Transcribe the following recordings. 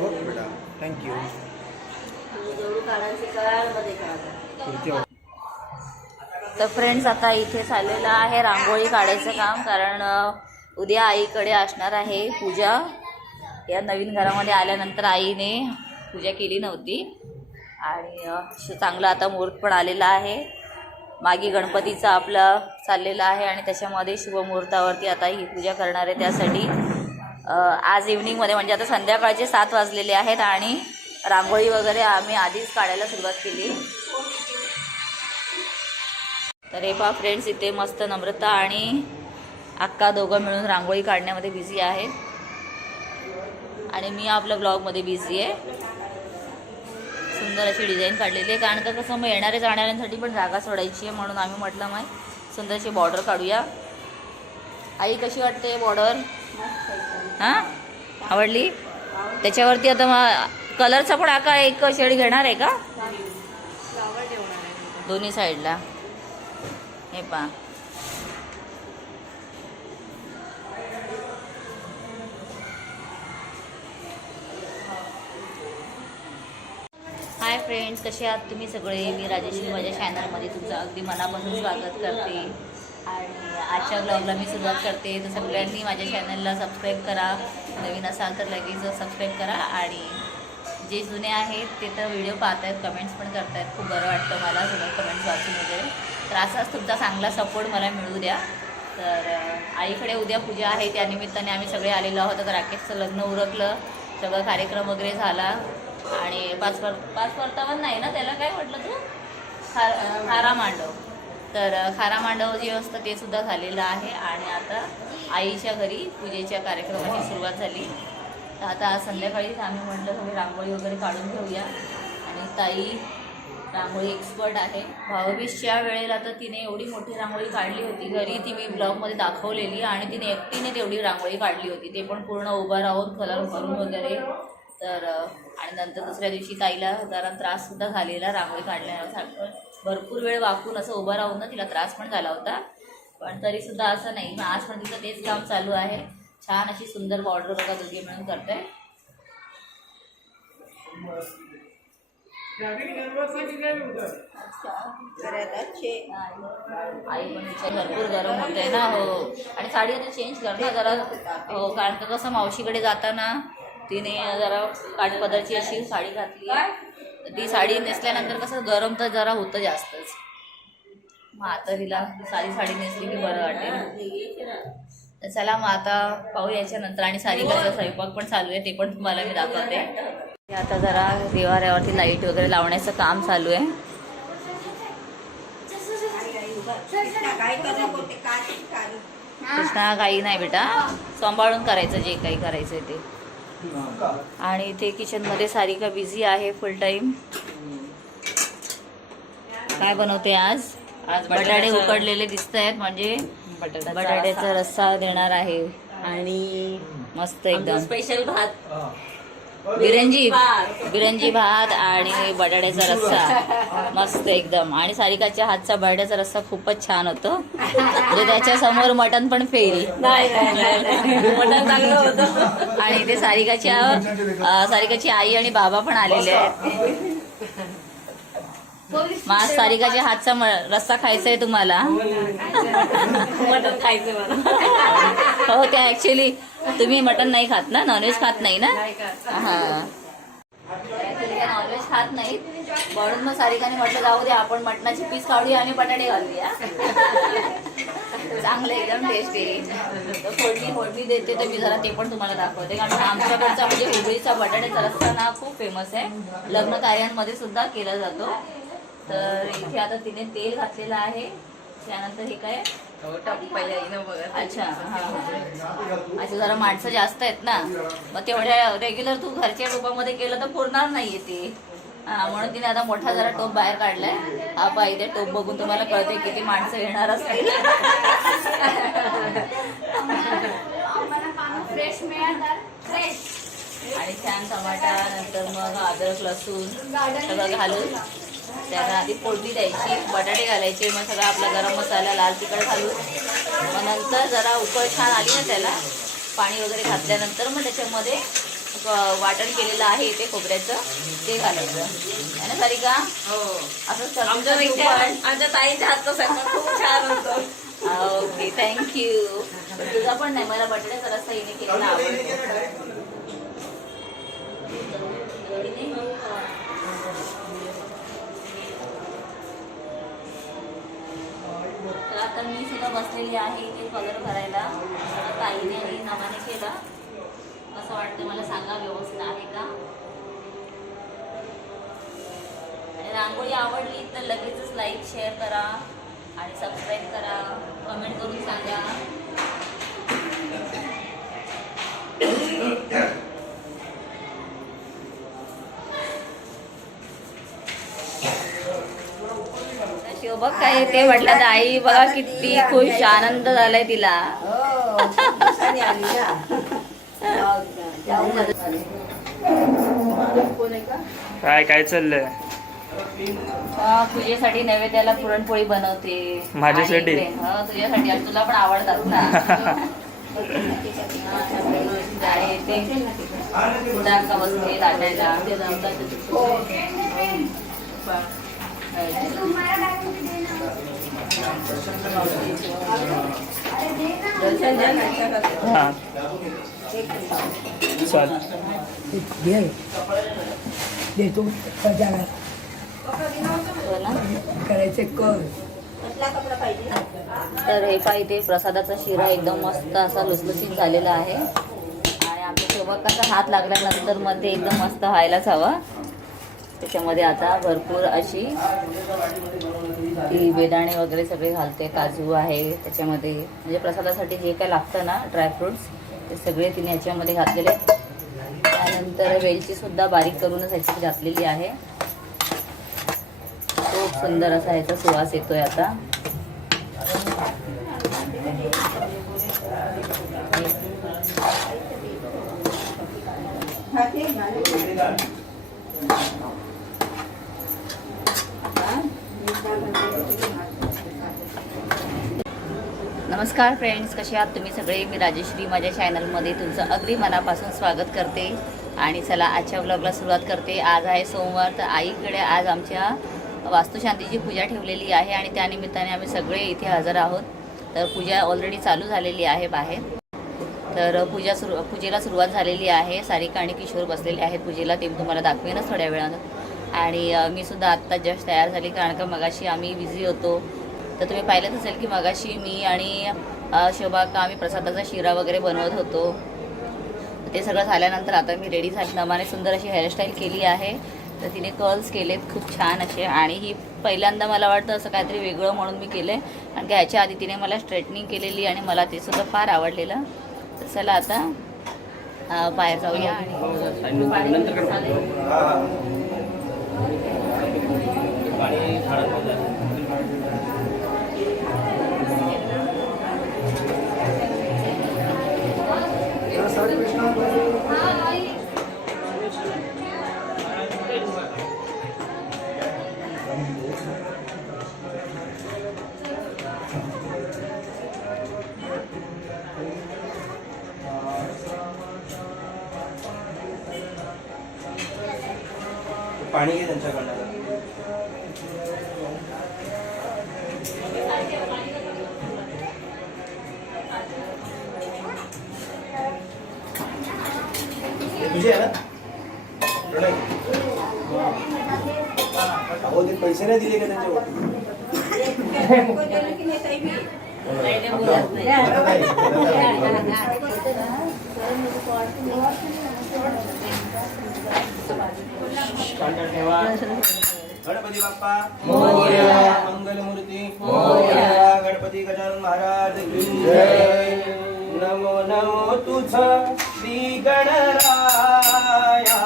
Okay बेटा thank you तर friends आता इथे चाललेलं आहे रांगोळी काढायचं काम कारण उद्या आईकडे असणार आहे पूजा. या नवीन घरामध्ये आल्यानंतर आईने पूजा केली नव्हती. आणि चांगला आता मुहूर्त पण आलेला आहे. मागे गणपतीचा आपलं चाललेला आहे आणि त्याच्यामध्ये शुभमुहूर्तावरती आता ही पूजा करणार आहे. त्यासाठी आज इव्हनिंगमध्ये म्हणजे आता संध्याकाळचे सात वाजलेले आहेत आणि रांगोळी वगैरे आम्ही आधीच काढायला सुरुवात केली. तर हे पहा फ्रेंड्स इथे मस्त नम्रता आणि अक्का दोघं मिळून रांगोळी काढण्यामध्ये बिझी आहेत. आणि मी आपल्या ब्लॉगमध्ये बिझी आहे. सुंदर अशी डिझाईन काढलेली आहे. कारण का कसं मग येणाऱ्या जाणाऱ्यांसाठी पण जागा सोडायची आहे म्हणून आम्ही म्हटलं मग सुंदर अशी बॉर्डर काढूया. आई कशी वाटते बॉर्डर हां? आवडली? त्याच्यावरती आता मग कलरचा पण आका एक शेड घेणार आहे का? दोन्ही साईडला हे पहा. हाय फ्रेंड्स कसे आहात तुम्ही सगळे? मी राजेश्री माझ्या चॅनलमध्ये तुमचं अगदी मनापासून स्वागत करते. आणि आजच्या ब्लॉगला मी सुरुवात करते. तर सगळ्यांनी माझ्या चॅनलला सबस्क्राईब करा. नवीन असाल तर लगेच सबस्क्राईब करा. आणि जे जुने आहेत ते तर व्हिडिओ पाहत आहेत कमेंट्स पण करतायत. खूप बरं वाटतं मला सगळं कमेंट्स वाचून वगैरे. तर असाच तुमचा चांगला सपोर्ट मला मिळू द्या. तर आईकडे उद्या पूजा आहे. त्यानिमित्ताने आम्ही सगळे आलेलो आहोत. तर राकेशचं लग्न उरकलं. सगळं कार्यक्रम वगैरे झाला. आणि पाच पर पाच परतावन नाही ना त्याला? काय म्हटलं तू? खार खारा मांडव. तर खारा मांडव जे असतं ते सुद्धा झालेलं आहे आणि आता आईच्या घरी पूजेच्या कार्यक्रमाची सुरुवात झाली. तर आता संध्याकाळीच आम्ही म्हटलं सगळी रांगोळी वगैरे काढून घेऊया. आणि ताई रांगोळी एक्सपर्ट आहे. भाऊबीजच्या वेळेला तर तिने एवढी मोठी रांगोळी काढली होती. घरी ती मी ब्लॉगमध्ये दाखवलेली आणि तिने एकटीने तेवढी रांगोळी काढली होती. ते पण पूर्ण उभं राहून कलर भरून वगैरे. तर आणि नंतर दुसऱ्या दिवशी ताईला जरा त्राससुद्धा झालेला रांगोळी काढल्यासारखं भरपूर वेळ वाकून असं उभं राहून ना तिला त्रास पण झाला होता. पण तरी सुद्धा असं नाही. मग आज पण तिचं तेच काम चालू आहे. छान अशी सुंदर बॉर्डर बघा दोघे मिळून करते आई पण तिच्या भरपूर गरम होते ना हो. आणि साडी आता चेंज करते जरा. हो कारण का कसं मावशीकडे जाताना तिने जरा काठपदरची अशी साडी घातली तर ती साडी नेसल्यानंतर कसं गरम तर जरा होतं जास्तच. मग आता तिला साधी साडी नेसली की बरं वाटेल. तर चला मग आता पाहू याच्यानंतर आणि सारिकाचा स्वयंपाक पण चालू आहे ते पण तुम्हाला मी दाखवते. आता जरा देवाऱ्यावरती लाइट वगैरे लावण्याचं काम चालू आहे. कृष्णा काही नाही बेटा. सांभाळून करायचं जे काही करायचं ते. आणि इथे किचनमध्ये सारिका बिझी आहे फुल टाईम काय बनवते आज? आज बटाटे उकडलेले दिसत आहेत म्हणजे बटाट्याचा बटाट्याचा रस्सा. देणार आहे. आणि मस्त एकदम. स्पेशल भात. बिरंजी. बिरंजी भात. आणि बटाट्याचा रस्सा. मस्त एकदम. आणि सारिकाच्या हातचा बटाट्याचा रस्सा खूपच छान होतो. म्हणजे त्याच्यासमोर मटन पण फेल. नाही नाही, नाही, नाही. मटण चांगलं होतं. आणि इथे सारिकाच्या सारिकाची आई आणि बाबा पण आलेले आहेत. आज सारिकाच्या हातचा रस्सा खायचा आहे तुम्हाला मटण खायचं हो त्या ऍक्च्युली तुम्ही मटन नाही खात ना? नॉनव्हेज खात नाही ना? हा. नॉनव्हेज खात नाही. म्हणून मग सारिकाने म्हटलं जाऊ दे आपण मटणाची पीस काढूया आणि बटाटे घालूया. चांगलं एकदम टेस्टी तर फोडणी फोडणी देते तर मी जरा ते पण तुम्हाला दाखवते. कारण आमच्याकडचा म्हणजे हुबळीचा बटाट्याचा रस्ता ना खूप फेमस आहे. लग्न कार्यांमध्ये सुद्धा केला जातो. तर इथे आता तिने तेल घातलेलं आहे. त्यानंतर हे काय? अच्छा हा हा. अच्छा जरा माणसं जास्त आहेत ना. मग तेवढ्या रेग्युलर तू घरच्या टोपामध्ये केलं तर पुरणार नाहीये ते. हा म्हणून तिने आता मोठा जरा टोप बाहेर काढलाय. हा पा इथे टोप बघून तुम्हाला कळते किती माणसं येणार असतील. आणि छान टमाटा नंतर मग अद्रक लसूण सगळं घालून. त्याला आधी फोडणी द्यायची बटाटे घालायचे मग सगळा आपला गरम मसाला लाल तिखट घालून. मग नंतर जरा उकळ छान आली ना त्याला पाणी वगैरे घातल्यानंतर मग त्याच्यामध्ये वाटण केलेलं आहे ते खोबऱ्याचं ते घालायचं. है ना सारिका? हो. असंच आमच्या ताईंच्या हातचा स्वयंपाक खूप छान होतो. ओके थँक्यू तुझा पण नाही मला बटाट्याचा रस्ता हिने केलेला आवडतो. आता मी सुद्धा बसलेली आहे इथे कलर भरायला. ताईने आणि नावाने केला. असं वाटतं मला सांगा व्यवस्थित आहे का? आणि रांगोळी आवडली तर लगेचच लाईक शेअर करा आणि सबस्क्राईब करा. कमेंट करून सांगा. शोभा काय ते म्हटलं तर आई बघा किती खुश आनंद झालाय तिला. काय काय चाललंय? हा, पूजेसाठी नैवेद्याला पुरणपोळी बनवते. माझ्यासाठी? हो, तुझ्यासाठी. आणि तुला पण आवडतात ना. बसते लाटायला. चाल देतो सजाला करायचे कर तर हे पाहिजे ते प्रसादाचा शिरा एकदम मस्त असा लुसलुसीत झालेला आहे. आणि आमच्या सोबकाचा हात लागल्यानंतरमध्ये एकदम मस्त व्हायलाच हवा. त्याच्यामध्ये आता भरपूर अशी ती बेदाणे वगैरे सगळे घालते काजू आहे त्याच्यामध्ये. म्हणजे प्रसादासाठी जे काय लागतं ना ड्रायफ्रुट्स ते सगळे तिने याच्यामध्ये घातलेले. त्यानंतर वेलची सुद्धा बारीक करूनच ह्याच्यात घातलेली आहे. खूप सुंदर असा ह्याचा सुवास येतोय आता. नमस्कार फ्रेंड्स कसे आहात तुम्ही सगळे? मी राजेश्री. माझ्या चॅनलमध्ये तुमचं अगदी मनापासून स्वागत करते. आणि चला आजच्या ब्लॉगला सुरुवात करते. आज आहे सोमवार तर आईकडे आज आमच्या वास्तुशांतीची पूजा ठेवलेली आहे आणि त्यानिमित्ताने आम्ही सगळे इथे हजर आहोत. तर पूजा ऑलरेडी चालू झालेली आहे बाहेर. तर पूजा सुरू पूजेला सुरुवात झालेली आहे. सारिका आणि किशोर बसलेले आहेत पूजेला. ते मी तुम्हाला दाखवेनच थोड्या वेळानं. आणि मी सुद्धा आत्ता जस्ट तयार झाली कारण का मगाशी आम्ही बिझी होतो. तर तुम्ही पाहिलंच असेल की मगाशी मी आणि शोभा का आम्ही प्रसादाचा शिरा वगैरे बनवत होतो. ते सगळं झाल्यानंतर आता मी रेडी झाली. नमाने सुंदर अशी हेअरस्टाईल केली आहे. तर तिने कर्ल्स केलेत खूप छान असे आणि ही पहिल्यांदा मला वाटतं असं काहीतरी वेगळं म्हणून मी केलं आहे कारण की ह्याच्या आधी तिने मला स्ट्रेटनिंग केलेली आणि मला ते सुद्धा फार आवडलेलं. तर चला आता बाहेर जाऊया आणि গাড়ি ভাড়া पाणी घे त्यांच्याकडनं तुझे आहे ना प्रणय ते पैसे नाही दिले का त्यांच्यावर गणपती बाप्पा. मंगलमूर्ती गणपती गजानन महाराज. नमो नमो तुझ श्री गणराया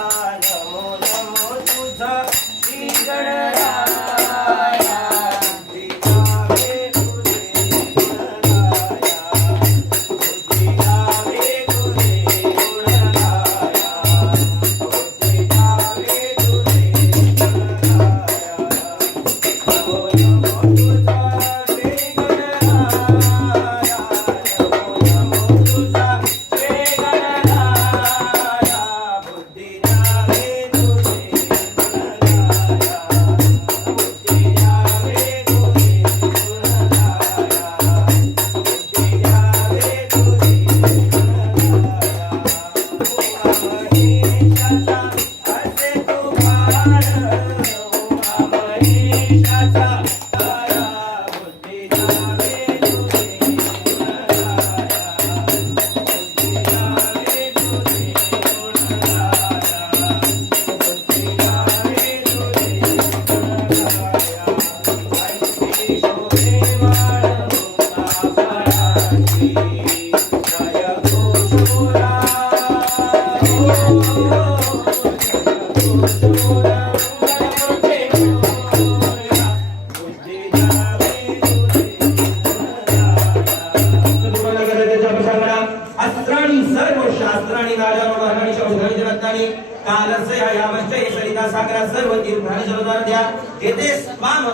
शास्त्राणी शौधणी कालस्य यावश्च सरिता सागरा सर्व तीर्थानि जलदारद्या एते स्वाम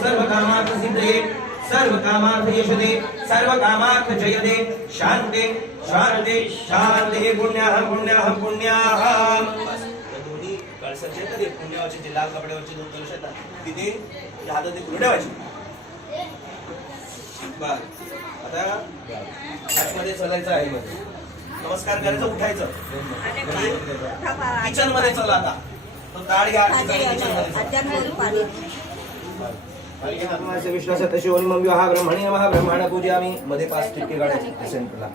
सर्व कामार्थ सिद्धये सर्व कामार्थ सर्व कामार्थ जयते शान्ते शान्ते शान्ते पुण्याहं पुण्याहं पुण्याहं. कळसाचे येतात ते पुण्यावरचे जे लाल कपड्यावरचे दोन कळस येतात तिथे हातात ते फुलं बर. आता आतमध्ये चलायचं आहे मध्ये नमस्कार करायचं उठायचं. किचनमध्ये चला आता. तो ताड घ्या किचनमध्ये विश्वासात तशी ओम मग. विवाह ब्रह्मणी नमः ब्रह्मांड पूजामी मध्ये पाच काढायचे सेंटरला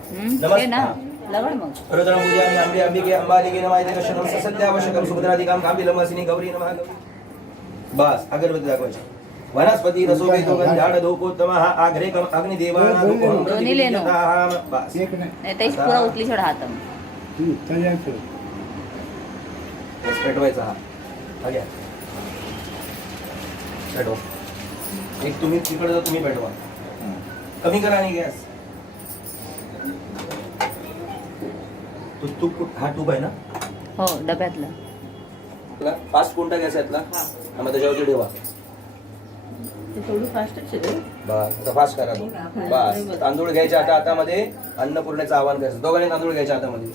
नमः गौरी. बस अगरबत्ती दाखवायची. वनस्पती रसोबेतो गंधाड धूपोत्तमः आग्रेकम अग्निदेवाना धूपं दोन्ही लेनो. प्रतिष्ठिताः. बस। नाही त्याची पुरा उतली सोडा हात. बस पेटवायचा हा. हा घ्या. पेटवा. एक तुम्ही तिकडे तुम्ही पेटवा. कमी करा आणि गॅस. तू तूप हा तूप आहे ना? हो डब्यातलं. फास्ट कोणता गॅस आहे यातला हा मग त्याच्यावरती ठेवा. बस आता फास्ट करा तो बस. तांदूळ घ्यायच्या आता हातामध्ये अन्नपूर्णेचं आवाहन करायचं. दोघांनी तांदूळ घ्यायच्या हातामध्ये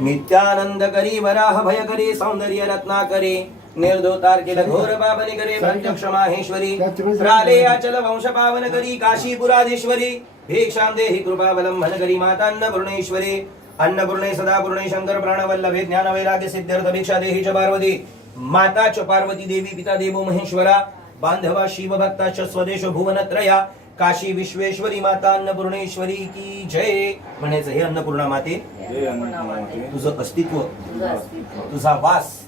नित्यानंद करी वराह भय करी सौंदर्य रत्नाकरी निर्धोतार केल घोर पावनी करे प्रत्यक्ष माहेश्वरी. राले अचल वंश पावन करी काशीपुराधीश्वरी भिक्षां देहि कृपावलंबन करी माता अन्नपूर्णेश्वरी अन्नपूर्णे सदापूर्णे शंकर प्राणवल्लभे ज्ञान वैराग्य सिद्ध्यर्थ भिक्षा देहि च पार्वती. माता च पार्वती देवी पिता देवो महेश्वरा. बांधवा शिव भक्ताच स्वदेश भुवनत्रया. काशी विश्वेश्वरी माता अन्नपूर्णेश्वरी की जय. म्हणायचं हे अन्नपूर्णा माते. तुझं अस्तित्व तुझा वास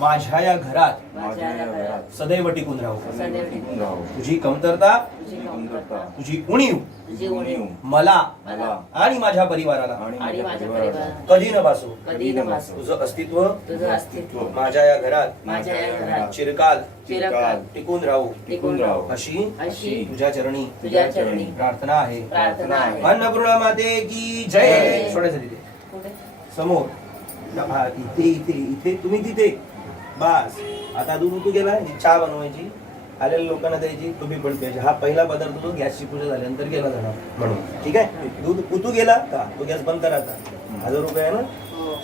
माझ्या या घरात. सदैव टिकून राहू. तुझी कमतरता. तुझी उणीव. मला आणि माझ्या परिवाराला. आणि माझ्या परिवारात कधी न भासू कधी न भासू तुझं अस्तित्व. तुझं अस्तित्व. माझ्या या घरात. माझ्या या घरात. चिरकाल. चिरकाल. टिकून राहू. टिकून राहू. अशी अशी तुझ्या चरणी. तुझ्या चरणी. प्रार्थना आहे. प्रार्थना आहे. अन्नपूर्णा माते की जय. सोडायचं तिथे. समोर. इथे इथे इथे. तुम्ही तिथे. बस. आता दूध उतू गेला चहा बनवायची? आलेल्या लोकांना द्यायची तुम्ही पण प्यायची हा पहिला पदार्थ तो गॅसची पूजा झाल्यानंतर गेला जाणार. म्हणून. ठीक आहे? दूध उतू गेला का? तो गॅस बंद करा आता हजार रुपये आहे ना?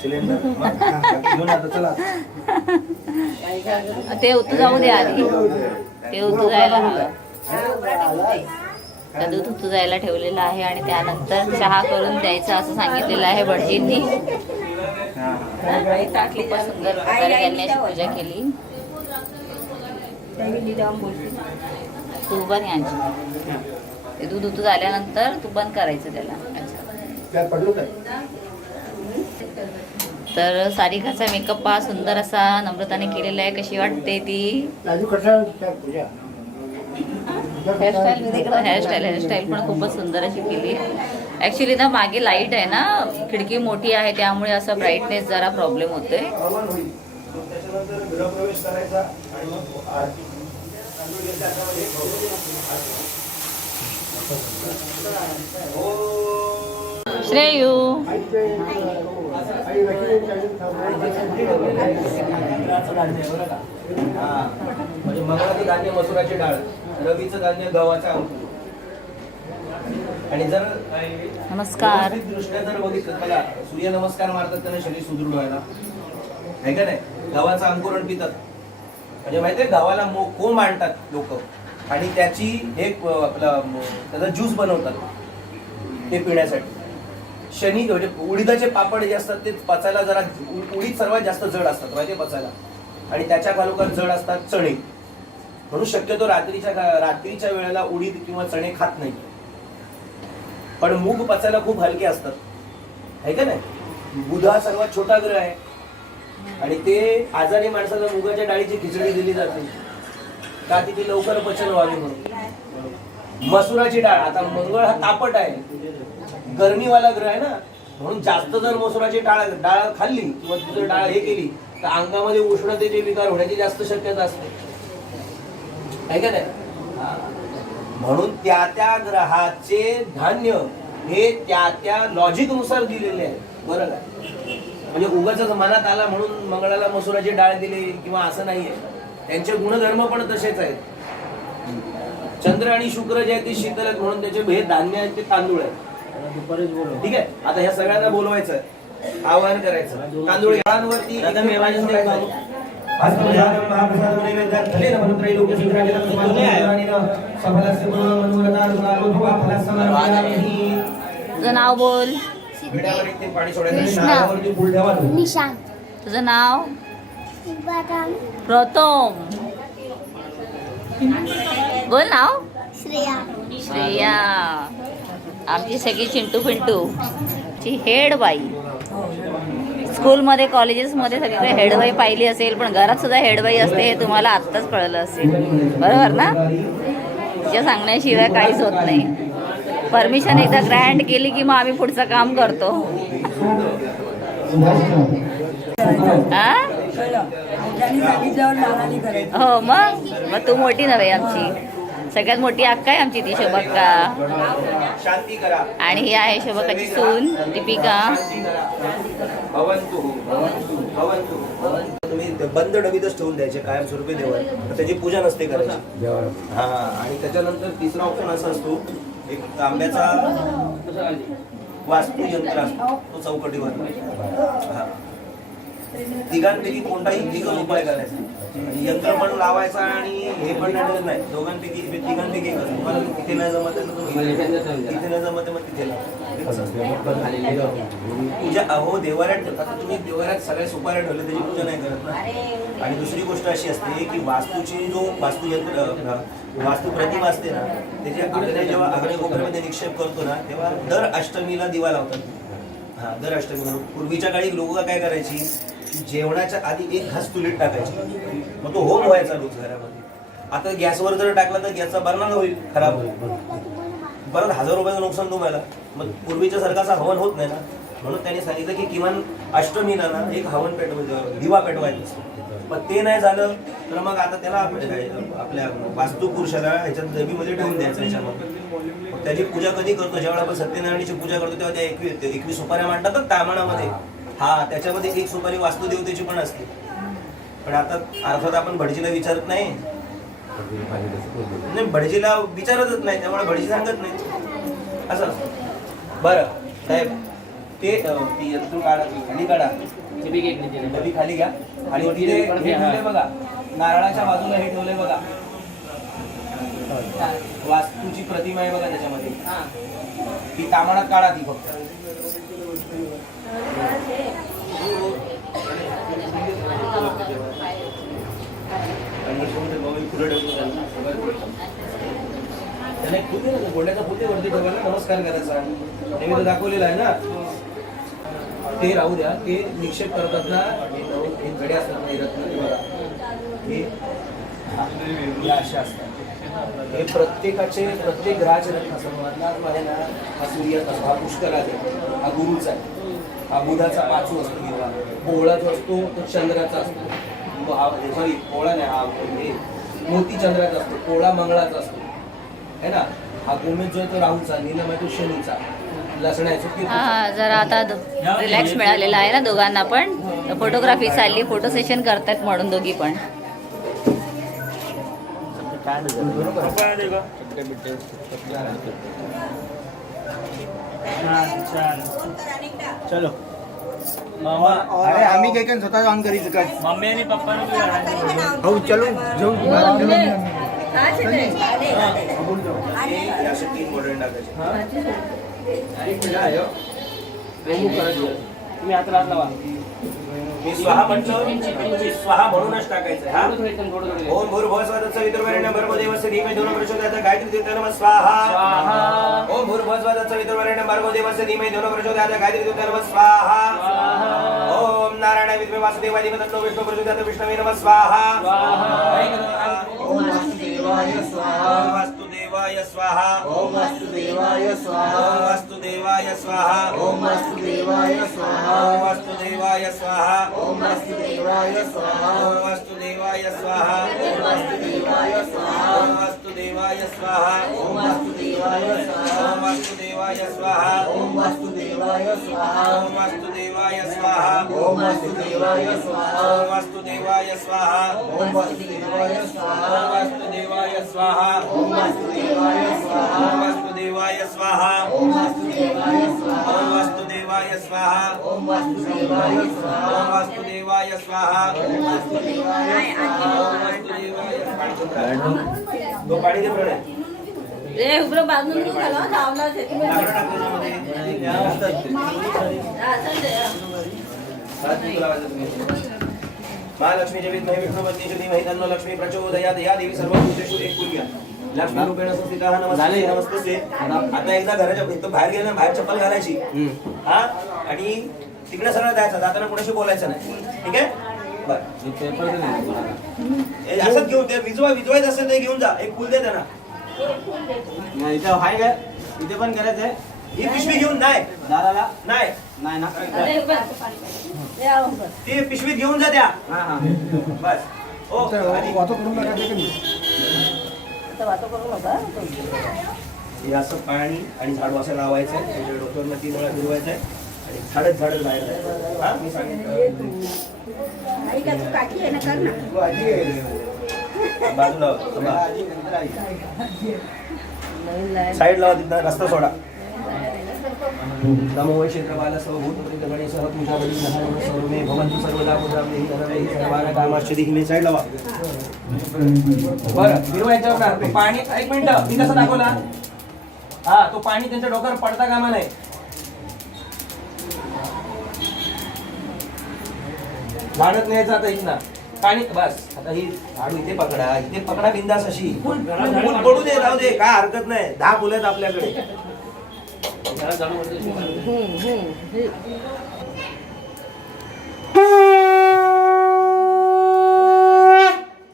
सिलेंडर. मग, बाकी घेऊन आता चला. ते उतू जाऊ दे आधी. ते उतू जायला हवं. दूध उतू जायला ठेवलेलं आहे आणि त्यानंतर चहा करून द्यायचा असं सांगितलेलं आहे भटजींनी. खूपच सुंदर प्रकारे त्यांनी अशी पूजा केली. तू बन यांची ते दूध उतू झाल्यानंतर तू बंद करायचं त्याला. तर सारिकाचा मेकअप हा सुंदर असा नम्रताने केलेला आहे. कशी वाटते ती? हेअरस्टाईल हेअरस्टाईल हेअरस्टाईल पण खूपच सुंदर अशी केली ऍक्च्युली ना मागे लाइट आहे ना. खिडकी मोठी आहे त्यामुळे असं ब्राईटनेस जरा प्रॉब्लेम होतोय. श्रेयू. हा. म्हणजे मंगळाचे धान्य मसुराची डाळ रवीचं धान्य गव्हाचा अंकुर आणि जर नमस्कार. दृष्ट्या जर बघितलं बघा सूर्य नमस्कार मारतात त्यांना शरीर सुदृढ व्हायला. आहे का नाही? गव्हाचं अंकुरण पितात. म्हणजे माहितीये गावाला मो कोंब आणतात लोक. आणि त्याची एक आपला त्याचा ज्यूस बनवतात ते पिण्यासाठी. शनी म्हणजे उडीदाचे पापड जे असतात ते पचायला जरा उ- उडीद सर्वात जास्त जड असतात माहिती पचायला. आणि त्याच्या खालोखाल जड असतात चणे. म्हणून शक्यतो रात्रीच्या रात्रीच्या वेळेला उडीद किंवा चणे खात नाही. पण मूग पचायला खूप हलके असतात. आहे का नाही? बुधा सर्वात छोटा ग्रह आहे. आणि ते आजारी माणसाला मुगाच्या डाळीची खिचडी दिली जाते. का ती लवकर पचन व्हावी म्हणून. मसुराची डाळ आता मंगळ हा तापट आहे. गरमीवाला ग्रह आहे ना म्हणून जास्त जर मसुराची डाळ डाळ खाल्ली किंवा ती डाळ हे केली तर अंगामध्ये उष्णतेचे विकार होण्याची जास्त शक्यता असते. आहे का नाही? म्हणून त्या त्या ग्रहाचे धान्य हे त्या त्या लॉजिकनुसार दिलेले आहे. बरं का म्हणजे उगाच मनात आला म्हणून मंगळाला मसुराची डाळ दिली किंवा असं नाहीये. त्यांचे गुणधर्म पण तसेच आहेत. चंद्र आणि शुक्र जे आहेत ते शीतल आहेत म्हणून त्याचे हे धान्य आहेत ते तांदूळ आहेत. ठीक आहे? आता ह्या सगळ्यांना बोलवायचं आहे. आवाहन करायचं तांदूळ झाडांवरती तुझं नाव बोल. निशांत तुझं नाव? प्रथम. बोल नाव? श्रेया. श्रेया. आमची सगळी चिंटू पिंटू. ची हेड बाई. स्कूलमध्ये कॉलेजेसमध्ये सगळीकडे हेडबाई पाहिली असेल पण घरात सुद्धा हेडबाई असते हे तुम्हाला आत्ताच कळलं असेल. बरोबर ना? तिच्या सांगण्याशिवाय काहीच होत नाही. परमिशन एकदा ग्रँड केली की मग आम्ही पुढचं काम करतो. हा हो मग? मग तू मोठी नव्हे आमची. सगळ्यात मोठी अक्का आहे आमची ती शोभक्का. शांती करा आणि ही आहे शोभकाची सून दीपिका. भवंतु भवंतु तुम्ही ते बंद डबीतच ठेवून द्यायचे कायमस्वरूपी देवाय तर त्याची पूजा नसते करायची. हा आणि त्याच्यानंतर तिसरा ऑप्शन असा असतो एक तांब्याचा वास्तू यंत्र असतो तो चौकटीवर. हा. तिघांपैकी कोणताही एकच उपाय करायचा. यंत्र पण लावायचा आणि हे पण नाही नाही. दोघांपैकी म्हणजे तिघांपैकी तुम्हाला तिथे नाही जमत तिथे नाही जमत मग तिथे लावा. पूजा अहो देवाऱ्यात ठेवतात आता तुम्ही देवाऱ्यात सगळ्या सुपाऱ्या ठेवले त्याची पूजा नाही करत ना. आणि दुसरी गोष्ट अशी असते की वास्तूची जो वास्तुयंत्र अ, वास्तू प्रतिमा असते ना त्याचे आग्नेय जेव्हा आग्नेय कोपऱ्यामध्ये निक्षेप करतो ना तेव्हा दर अष्टमीला दिवा लावतात. हा दर अष्टमीला. पूर्वीच्या काळी लोक काय करायची? जेवणाच्या आधी एक घास तुलीत टाकायची. मग तो होम व्हायचा रोज घरामध्ये. आता गॅसवर जर टाकला तर गॅसचा बर्नाल होईल खराब. होईल परत हजार रुपयाचं नुकसान तुम्हाला. मग पूर्वीच्या सरकारचा हवन होत नाही ना? म्हणून त्यांनी सांगितलं की किमान अष्टमीला ना एक हवन पेटवायचं दिवा पेटवायचा. असतो पण ते नाही झालं तर मग आता त्याला आपल्या वास्तुपुरुषाला ह्याच्यात दबीमध्ये ठेवून द्यायचं ह्याच्यामध्ये त्याची पूजा कधी करतो? ज्यावेळेला आपण सत्यनारायणची पूजा करतो तेव्हा त्या एकवीस एकवीस सुपाऱ्या मांडतात तामणामध्ये. हा त्याच्यामध्ये एक सुपारी वास्तुदेवतेची पण असते. पण आता अर्थात आपण भटजीला विचारत नाही. नाही भटजीला विचारतच नाही त्यामुळे भटजी सांगत नाही. असं असतं बरं साहेब ते अं, ती यंत्र काढा खाली काढा. डबी खाली घ्या. आणि तिथे हे ठेवले बघा. नारळाच्या बाजूला हे ठेवले बघा. वास्तूची प्रतिमा आहे बघा त्याच्यामध्ये. ती तामाणात काढा ती फक्त आणि हे ठेवून पुढे फुल ना, गोंड्याचा फुल वरती ठेवायला नमस्कार करायचा. नैवेद्य दाखवलेला आहे ना? ते राहू द्या ते निक्षेप करतात ना हे घडे असतात ना, रत्न हे अशा हे असतात. हे प्रत्येकाचे प्रत्येक ग्रहाचे रत्न असतात ना हा सूर्य असतो हा पुष्कर आहे. हा गुरुचा आहे. हा बुधाचा पाचू असतो किंवा पोहळा जो असतो तो चंद्राचा असतो. हा सॉरी पोळा नाही हा. मोती चंद्राचा असतो पोळा मंगळाचा असतो. है ना? हा गोमेज जो आहे तो राहूचा नीलम आहे तो शनीचा. आहे हा जरा आता रिलॅक्स मिळालेला आहे ना दोघांना पण. फोटोग्राफी चालली फोटो सेशन करतात म्हणून दोघी पण. चलो. अरे आम्ही काय काय स्वतः ऑन करीच काय मम्मी आणि पप्पा हो चलो. जाऊ असे तीन बॉर्डर टाकायचे तुम्ही रात लावा. मी स्वाहा म्हटलं तुमची स्वाहा म्हणूनच टाकायचं हा? थोडं एकदम थोडं थोडं ओम भूर्भुवस्वतस्य वितुर्वरेण्यं भर्गोदेवस्य धीमहि धुनो प्रचोदयात् गायत्री देवते नमः स्वाहा! ओम भूर्भुवस्वतस्य वितुर्वरेण्यं भर्गोदेवस्य धीमहि धुनो प्रचोदयात् गायत्री देवते नमः स्वाहा! ओम नारायण विद्मे वासुदेवाय धीमहि तन्नो विष्णु प्रचोदयात् विष्णवे नमः स्वाहा! ओम वासुदेवाय स्वाहा! ओम वास्तुदेवाय स्वाहा ओम वासुदेवाय ओम स्वाहा वास्तुदेवाय स्वाहा ओम वासुदेवाय स्वाहा ओम वास्तुदेवाय स्वाहा ओम वासुदेवाय स्वाहा ओम वास्तुदेवाय स्वाहा ओम वासुदेवाय स्वाहा ओम वास्तुदेवाय स्वाहा ओम वासुदेवाय स्वाहा ओम वास्तुदेवाय स्वाहा ओम वासुदेवाय स्वाहा ओम वास्तुदेवाय स्वाहा ओम वासुदेवाय स्वाहा ओम वास्तुदेवाय स्वाहा ओम वासुदेवाय स्वाहा ओम वास्तुदेवाय स्वाहा ओम वासुदेवाय स्वाहा ओम वास्तुदेवाय स्वाहा ओम वासुदेवाय स्वाहा ओम वास्तुदेवाय स्वाहा ओम वासुदेवाय स्वाहा ओम वास्तुदेवाय स्वाहा ओम वासुदेवाय स्वाहा ओम वास्तुदेवाय तो पाणी दे प्रणय ए उभं बांधून नाही झालं हं, धावलं ते. लाकडं टाक त्याच्यामध्ये. हा, चल ते. सात फुलं लावायचं तुम्ही. महालक्ष्मीच्या विद्महे विष्णुपत्नीच्या धीमहि तन्नो लक्ष्मी प्रचोदयात् या देवी सर्वभूतेषु एक कुर्या लक्ष्मी रूपेण संस्थितः नमस्ते नमस्ते आता एकदा घराच्या इथं बाहेर गेलं ना बाहेर चप्पल घालायची. हा? आणि तिकडे सरळ जायचं जाताना कुणाशी बोलायचं नाही. ठीक आहे? बर. हे असंच घेऊन ते विजवा विजवायचं असेल ते घेऊन जा. एक फुल दे त्यांना. इथं हाय काय इथे पण करायचंय ही पिशवी घेऊन नाही. दादाला? नाही. नाही ना. ती पिशवी घेऊन जा त्या. हा हा. बस. ओ करू नका. हे असं पाणी आणि झाडू असं लावायचं आहे त्याच्या डोक्यावरनं तीन वेळा फिरवायचं आहे आणि झाडच झाडच बाहेर जायचं. हा मी सांगितलं. बाजूला साईड लावा तिथं रस्ता सोडा. नमो वै क्षेत्रपाल तुझ्या वडील नारायण सर्वमे भवन्तु सर्वदा पूजामि नरवै सर्वाना कामाश्चदी हिमे साईड लावा. बरं फिरवायच्यावर ना तो पाणी एक मिनिट. मी कसं दाखवला? हा तो पाणी त्यांच्या डोक्यावर पडता कामा नाही झाडत न्यायचं आता इथं पाणी बस. आता ही झाडू इथे पकडा. इथे पकडा बिंदास अशी. फुल पडू दे जाऊ दे. काय हरकत नाही. दहा फुलं आहेत आपल्याकडे. घरात जाणं म्हणजे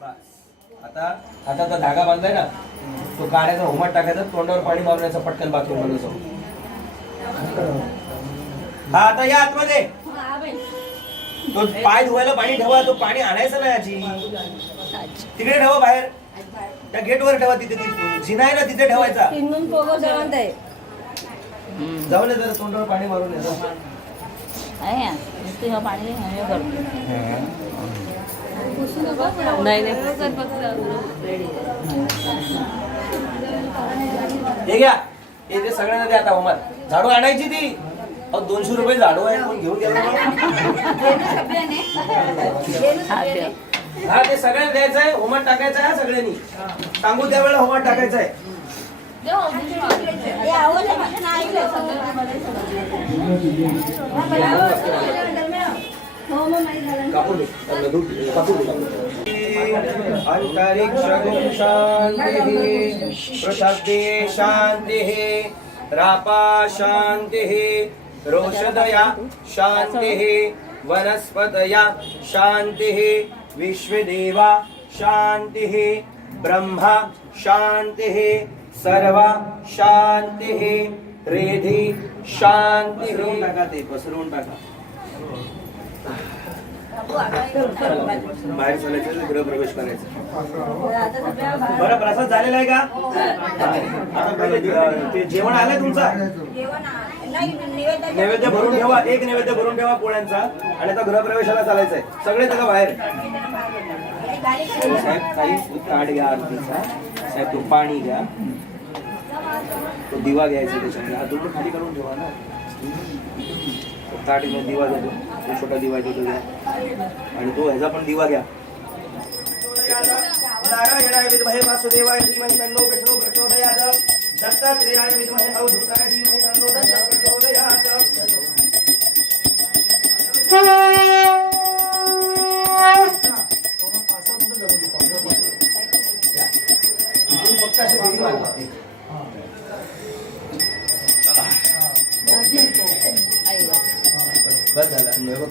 बस आता आता तो धागा बांधलाय ना तो गाड्याचा होमट टाकायचा तोंडावर पाणी मारण्याचा पटकन बाथरूममध्ये जाऊन हा आता या आतमध्ये. तो पाय धुवायला पाणी ठेवा तो पाणी आणायचं नाही आजी. तिकडे ठेवा बाहेर. त्या गेटवर ठेवा तिथे ती जिना आहे ना तिथे ठेवायचा. जाऊन जरा तोंडावर पाणी मारून येतो पाणी नाही नाही. हे घ्या. हे ते सगळ्यांना द्या आता होमात झाडू आणायची ती. अहो दोनशे रुपये झाडू आहे कोण घेऊन गेला? हा ते सगळ्यांना द्यायचं आहे होमात टाकायचं आहे हा सगळ्यांनी. सांगू त्यावेळेला होमात टाकायचं आहे. अंतरिक्षगुं शान्तिः पृथग्दे शान्तिः रापा शान्तिः रोषदया शान्तिः वनस्पतया शान्तिः विश्वदेवा शान्तिः ब्रह्मा शान्तिः सर्वा शान्तिः रेधी शान्तिः टाका टाका बाहेर चालायचं गृहप्रवेश करायचा बरं प्रसाद झालेला आहे का? आता ते जेवण आलंय तुमचा? नैवेद्य भरून ठेवा एक नैवेद्य भरून ठेवा पोळ्यांचा. आणि आता गृहप्रवेशाला चालायचंय. सगळे त्याला बाहेर. हो, साहेब काही ताट घ्या आरतीचा. साहेब तो पाणी घ्या. तो दिवा घ्यायचा त्याच्यामध्ये. हा दोन खाली करून ठेवा ना. ताट घ्या दिवा देतो. तो छोटा दिवा देतो घ्या आणि तो ह्याचा पण दिवा घ्या. नारायणाय विद्महे वासुदेवाय धीमहि तन्नो विष्णु प्रचोदयात् दत्तात्रेयाय विद्महे अवधूताय धीमहि तन्नो दत्तः प्रचोदयात् फक्त असे बस झालं. बघ.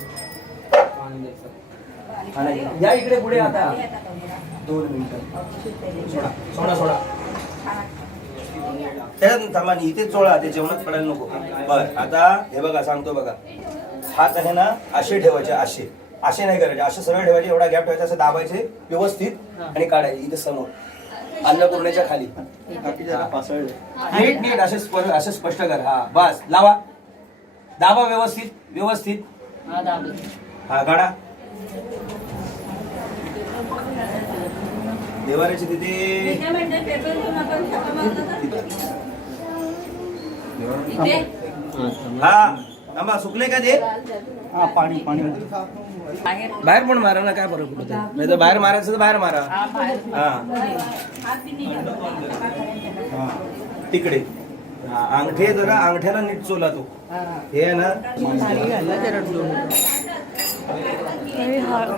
या इकडे पुढे आता. दोन मिनिटं. सोडा सोडा सोडा. त्याच्यात थांबा इथे चोळा ते जेवणात पडायला नको. बर आता हे बघा सांगतो बघा. हात आहे ना असे ठेवायचे असे. असे नाही करायचे. असे सरळ ठेवायचे एवढा गॅप ठेवायचा असं दाबायचे व्यवस्थित आणि काढायचे इथे समोर. अन्नपूर्णेच्या खाली. नीट नीट असे असे स्पष्ट कर. हा बस लावा. दाबा व्यवस्थित व्यवस्थित. हा हा गाडा देवाऱ्याची तिथे. हा. थांबा सुकले का ते? हा पाणी पाणी. बाहेर बाहेर पण मारा ना काय फरक पडतो? नाही तर बाहेर मारायचं तर बाहेर मारा. हा हा. तिकडे हा, अंगठे जरा अंगठ्याला नीट चोला तो. हे. आहे ना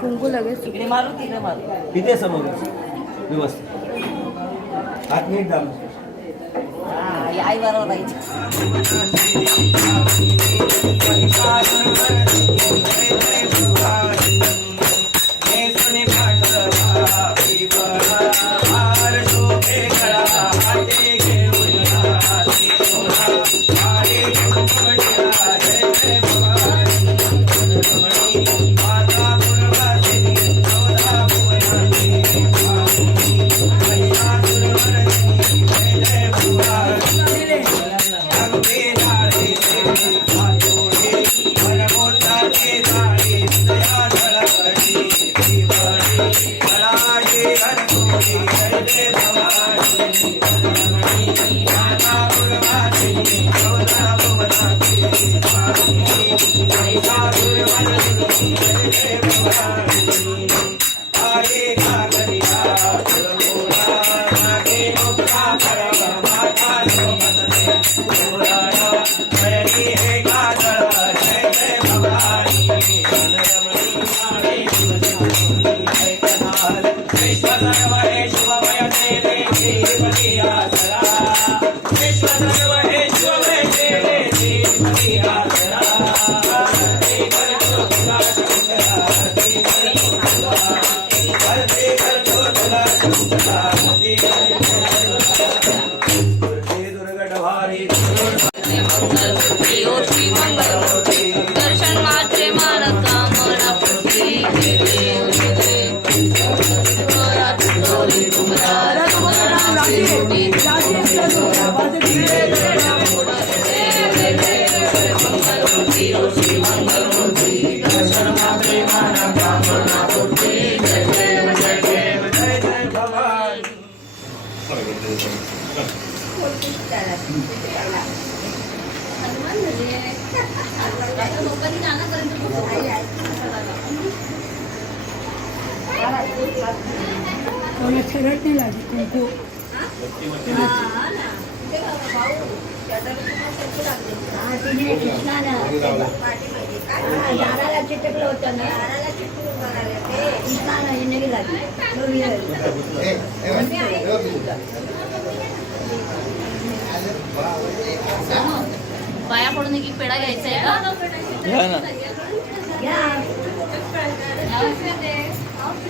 कुंकू लगेच तिथे समोर व्यवस्थित. हात नीट हा, ही आई बरोबर पाहिजे कोणी सरळ नाही लागली कुंकू हा, हा, दाराला चिटकलं होतं ना हिने नाही लागली पाया पडून एक पेढा घ्यायचा आहे का?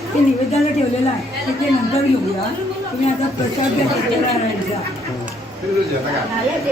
ते निवेदनाला ठेवलेलं आहे. ते ते नंतर घेऊया. तुम्ही आता प्रसाद द्या सत्यनारायणचा झालं